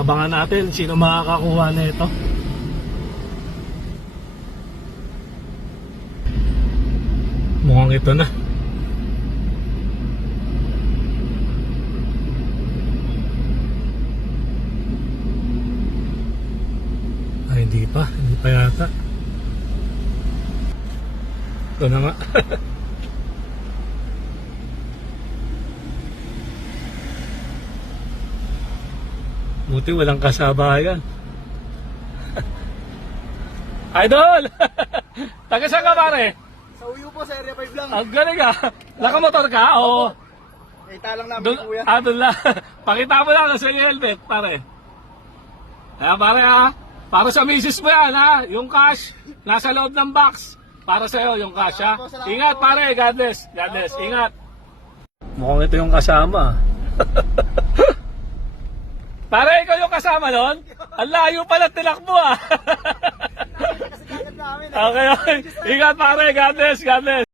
abangan natin sino makakakuha nito. Mukhang ito na. Ay, hindi pa yata. Ito na nga. Buti walang kasabayan. Idol! Taga saan ka pare? Sa uyo po, sa area 5 lang. Ang galing ah. Nakamotor ka? O... Italang namin ni kuya. Doon lang. Pakita mo lang sa yung helmet pare. Kaya pare ha. Para sa misis mo yan ha. Yung cash, nasa loob ng box. Para sa'yo yung cash ha. Ingat pare. God bless. God bless. Ingat. Mukhang ito yung kasama. Pare, ikaw yung kasama nun? Ang layo pala tinakbo ah. Okay, okay. Ingat pare. God bless. God bless.